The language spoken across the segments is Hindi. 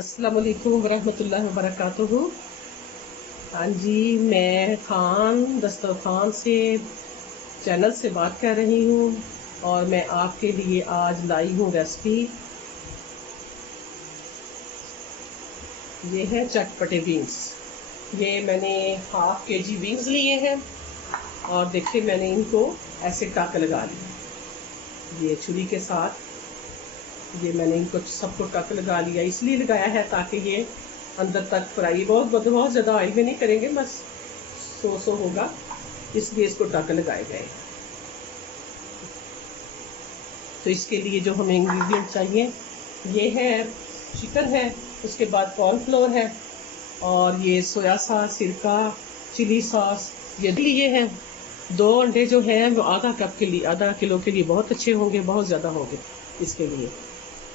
अस्सलाम वालेकुम वरहमतुल्लाहि वबरकातुहू। हाँ जी, मैं खान दस्तरखान से चैनल से बात कर रही हूँ और मैं आपके लिए आज लाई हूँ रेसिपी। ये है चटपटे बीन्स। ये मैंने हाफ के जी बीन्स लिए हैं और देखिए मैंने इनको ऐसे टक लगा लिया। ये छुरी के साथ ये मैंने इनको सबको टक लगा लिया, इसलिए लगाया है ताकि ये अंदर तक फ्राई बहुत ज़्यादा ऑयल में नहीं करेंगे, बस सो होगा, इसलिए इसको टक लगाए गए। तो इसके लिए जो हमें इंग्रेडिएंट चाहिए ये है चिकन है, उसके बाद कॉर्नफ्लोर है और ये सोया सॉस, सिरका, चिली सॉस ये लिए हैं। 2 अंडे जो हैं वो आधा किलो के लिए बहुत अच्छे होंगे, बहुत ज़्यादा होंगे इसके लिए।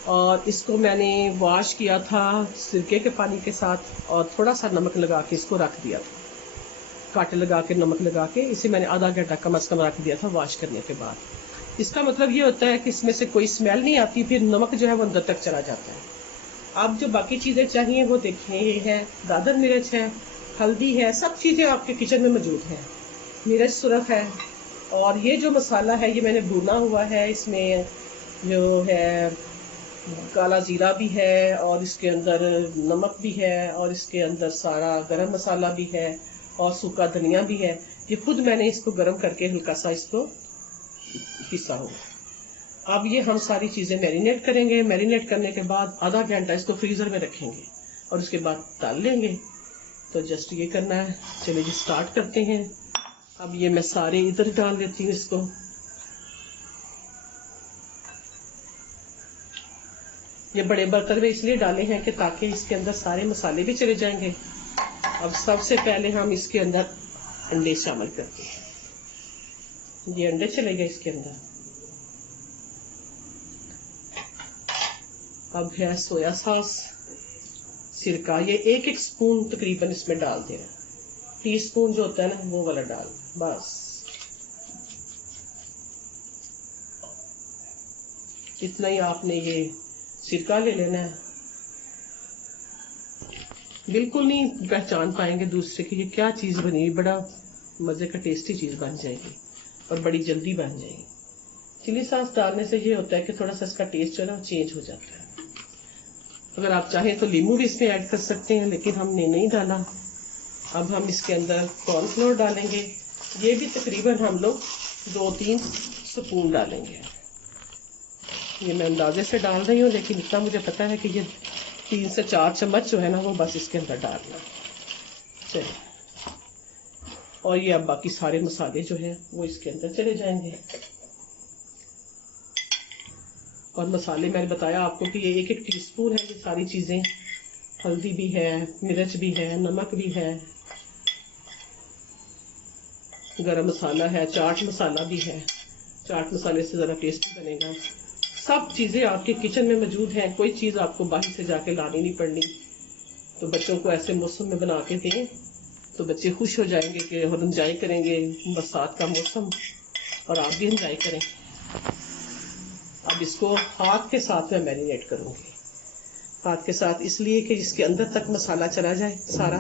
और इसको मैंने वॉश किया था सिरके के पानी के साथ और थोड़ा सा नमक लगा के इसको रख दिया था, काटे लगा के नमक लगा के इसे मैंने आधा घंटा कम से कम रख दिया था वॉश करने के बाद। इसका मतलब ये होता है कि इसमें से कोई स्मेल नहीं आती, फिर नमक जो है वो अंदर तक चला जाता है। अब जो बाकी चीज़ें चाहिए वो देखें, ये है दादर मिर्च है, हल्दी है, सब चीज़ें आपके किचन में मौजूद हैं। मिर्च सुरख है और ये जो मसाला है ये मैंने भुना हुआ है। इसमें जो है काला जीरा भी है और इसके अंदर नमक भी है और इसके अंदर सारा गरम मसाला भी है और सूखा धनिया भी है। ये खुद मैंने इसको गरम करके हल्का सा इसको पिसा हुआ। अब ये हम सारी चीज़ें मैरिनेट करेंगे। मैरिनेट करने के बाद आधा घंटा इसको फ्रीज़र में रखेंगे और उसके बाद तल लेंगे। तो जस्ट ये करना है। चलिए जी स्टार्ट करते हैं। अब ये मैं सारे इधर डाल देती हूँ इसको। ये बड़े बर्तन में इसलिए डाले हैं कि ताकि इसके अंदर सारे मसाले भी चले जाएंगे। अब सबसे पहले हम इसके अंदर अंडे शामिल करते हैं। ये अंडे चले गए इसके अंदर। अब है सोया सॉस, सिरका, ये 1-1 स्पून तकरीबन इसमें डाल देना। टीस्पून जो होता है ना वो वाला डाल, बस इतना ही आपने ये सिरका ले लेना है। बिल्कुल नहीं पहचान पाएंगे दूसरे की ये क्या चीज़ बनी, बड़ा मज़े का टेस्टी चीज़ बन जाएगी और बड़ी जल्दी बन जाएगी। चिली सॉस डालने से ये होता है कि थोड़ा सा इसका टेस्ट जो है ना चेंज हो जाता है। अगर आप चाहें तो नींबू भी इसमें ऐड कर सकते हैं, लेकिन हमने नहीं डाला। अब हम इसके अंदर कॉर्नफ्लोर डालेंगे। ये भी तकरीबन हम लोग 2-3 स्पून डालेंगे। ये मैं अंदाजे से डाल रही हूँ, लेकिन इतना मुझे पता है कि ये 3 से 4 चम्मच जो है ना वो बस इसके अंदर डालना। चलिए, और ये अब बाकी सारे मसाले जो हैं वो इसके अंदर चले जाएंगे। और मसाले मैंने बताया आपको कि ये 1-1 टीस्पून है ये सारी चीज़ें। हल्दी भी है, मिर्च भी है, नमक भी है, गरम मसाला है, चाट मसाला भी है। चाट मसाले से ज़रा टेस्टी बनेगा। सब चीज़ें आपके किचन में मौजूद हैं, कोई चीज़ आपको बाहर से जाके लानी नहीं पड़नी। तो बच्चों को ऐसे मौसम में बना के दें तो बच्चे खुश हो जाएंगे कि और इंजॉय करेंगे बरसात का मौसम, और आप भी इंजॉय करें। अब इसको हाथ के साथ में मैरिनेट करूँगी। हाथ के साथ इसलिए कि इसके अंदर तक मसाला चला जाए सारा।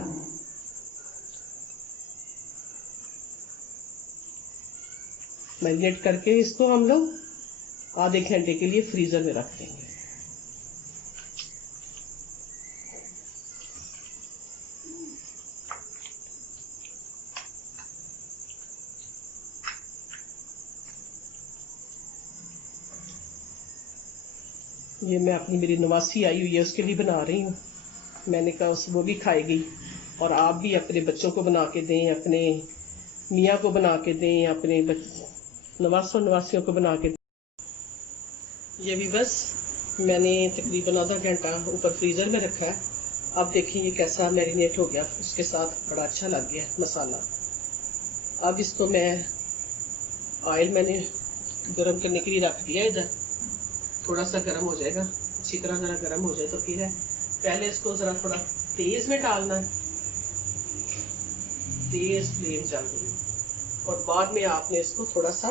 मैरिनेट करके इसको हम लोग आधे घंटे के लिए फ्रीज़र में रख देंगे। ये मैं अपनी मेरी नवासी आई हुई है उसके लिए बना रही हूँ। मैंने कहा वो भी खाएगी और आप भी अपने बच्चों को बना के दें, अपने मियाँ को बना के दें, अपने नवासियों को बना के दें। ये भी बस मैंने तकरीबन आधा घंटा ऊपर फ्रीज़र में रखा है। अब देखिए ये कैसा मैरिनेट हो गया, उसके साथ बड़ा अच्छा लग गया मसाला। अब इसको मैं ऑयल मैंने गर्म करने के लिए रख दिया इधर। थोड़ा सा गर्म हो जाएगा, अच्छी तरह ज़रा गर्म हो जाए तो फिर है। पहले इसको ज़रा थोड़ा तेज़ में डालना है, तेज़ फ्लेम चल रही है, और बाद में आपने इसको थोड़ा सा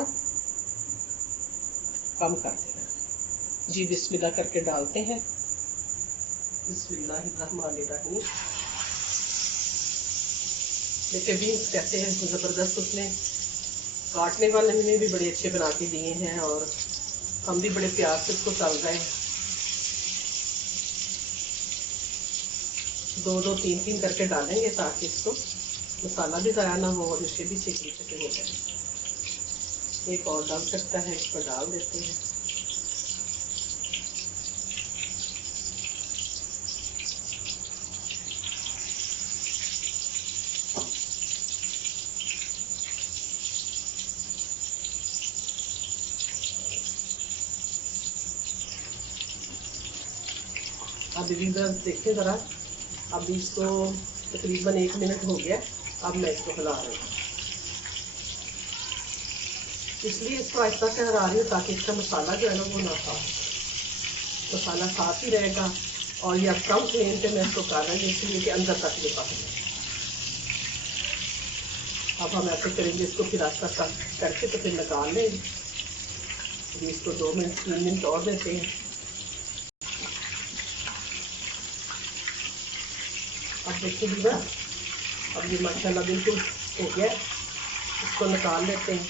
कम कर देना। जी बिस्मिल्लाह करके डालते हैं। बिस्मिल्लाहिर्रहमानिर्रहीम। देखिए बीन्स कैसे हैं ज़बरदस्त, उसमें काटने वाले ने भी बड़े अच्छे बना के दिए हैं और हम भी बड़े प्यार से उसको तल रहे हैं। 2-2 3-3 करके डालेंगे ताकि इसको मसाला भी ज़ाया ना हो और इसे भी सीखने सके हो जाए। एक और डाल सकता है, इस पर डाल देते हैं। अब भी बस देखिए ज़रा, अब इसको तकरीबन 1 मिनट हो गया। अब मैं इसको हिला रही हूँ, इसलिए इसको आहिस्ता से हिला रही हूँ ताकि इसका मसाला जो है ना वो ना खाओ, मसाला साथ ही रहेगा। और ये अब कम फ्लेम पे मैं इसको कर रही हूँ इसलिए कि अंदर तक ये पक जाए। अब हम ऐसे करेंगे, इसको फिर आस्ता आस्ता करके तो फिर निकाल लेंगे। इसको 2-3 मिनट और देते हैं। अब देखिए दीदा, अब ये माशाल्लाह बिल्कुल हो गया, इसको निकाल लेते हैं।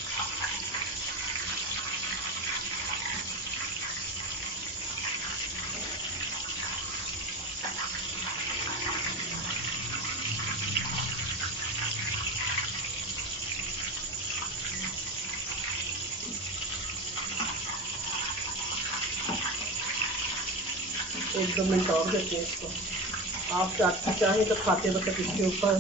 एक 2 मिनट और देते हैं इसको। आप चाहें तो खाते वक्त इसके ऊपर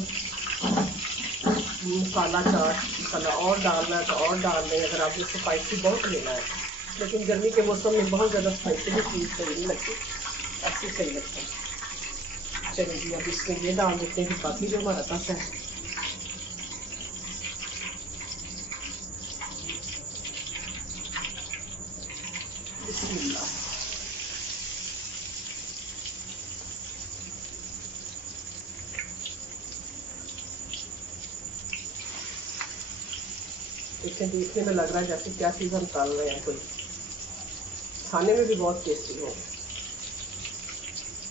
मसाला चाट मसाला और डालना है तो और डाल दें, अगर आपको स्पाइसी बहुत लेना है। लेकिन गर्मी के मौसम में बहुत ज़्यादा स्पाइसी भी चीज़ सही नहीं लगती, ऐसी सही लगता है। चलिए जी, अब इसमें ये डाल देते हैं बाकी जो हमारा पास है। बिस्मिल्लाह। देखिए देखने में लग रहा है जैसे क्या चीज़ हम तल रहे हैं, कोई खाने में भी बहुत टेस्टी हो।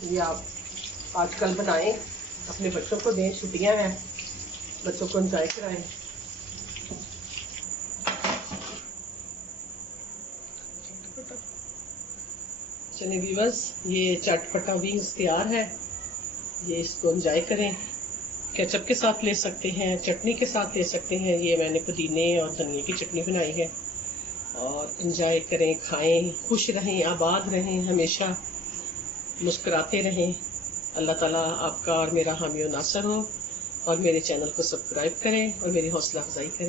ये आप आजकल बनाएं, अपने बच्चों को दें, छुट्टियां हैं, बच्चों को एंजॉय कराएं। चलिए व्यूअर्स, ये चटपटा विंग्स तैयार है। ये इसको एंजॉय करें, केचप के साथ ले सकते हैं, चटनी के साथ ले सकते हैं। ये मैंने पुदीने और धनिया की चटनी बनाई है। और एंजॉय करें, खाएं, खुश रहें, आबाद रहें, हमेशा मुस्कुराते रहें। अल्लाह ताला आपका और मेरा हामी और नासर हो। और मेरे चैनल को सब्सक्राइब करें और मेरी हौसला अफजाई करें।